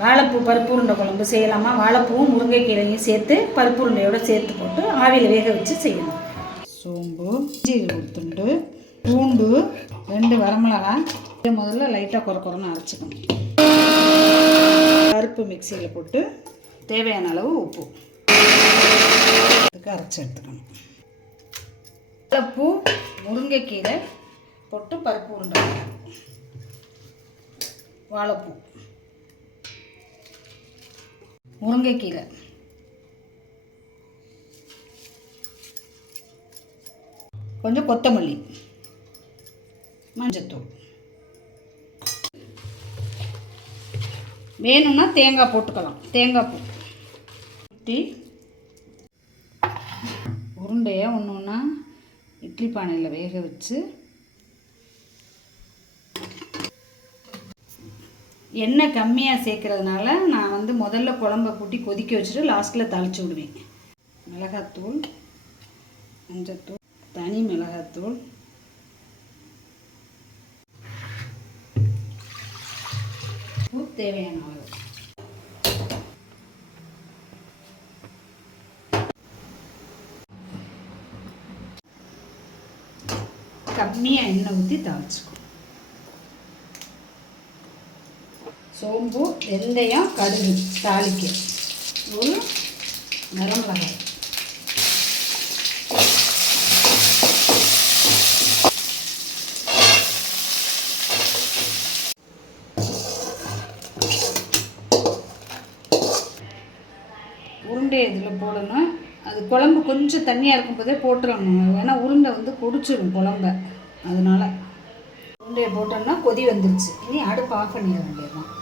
வாழைப்பூ பருப்பு உருண்டை குழம்பு செய்யலாமா? வாழைப்பூவும் முருங்கைக்கீரையும் சேர்த்து பருப்பு உருண்டையோடு சேர்த்து போட்டு ஆவியில் வேக வச்சு செய்யணும். சோம்பு, ஜீரக துண்டு, பூண்டு, 2 வரமிளகாய் முதல்ல லைட்டாக குறைன்னு அரைச்சிக்கணும். பருப்பு மிக்சியில் போட்டு தேவையான அளவு உப்பு அதுக்கு அரைச்சி எடுத்துக்கணும். வாழைப்பூ முருங்கைக்கீரை போட்டு பருப்பு உருண்டை, வாழைப்பூ, முருங்கைக்கீரை, கொஞ்சம் கொத்தமல்லி, மஞ்சத்தூள், வேணும்னா தேங்காய் போட்டுக்கலாம். தேங்காய் பூ ஊற்றி உருண்டையை ஒன்று ஒன்றா இட்லி பானையில் வேக வச்சு எண்ணெய் கம்மியாக சேர்க்கறதுனால நான் முதல்ல குழம்பை கூட்டி கொதிக்க வச்சுட்டு லாஸ்ட்டில் தாளித்து விடுவேன். மிளகாத்தூள், மஞ்சத்தூள், தனி மிளகாத்தூள், உப்பு தேவையான அளவு. கம்மியாக எண்ணெய் ஊற்றி தாளிச்சுக்கும். சோம்பு, வெந்தயம், கடுகு தாளிக்க, ஒரு வரமிளகாய், உருண்டை இதில் போடணும். அது குழம்பு கொஞ்சம் தண்ணியாக இருக்கும்போதே போட்டுடணும். ஏன்னா உருண்டை கொடிச்சிடும் குழம்ப. அதனால் உருண்டையை போட்டோம்னா கொதி வந்துருச்சு. இனி அடுப்பு ஆஃப் பண்ணிட வேண்டியதுதான்.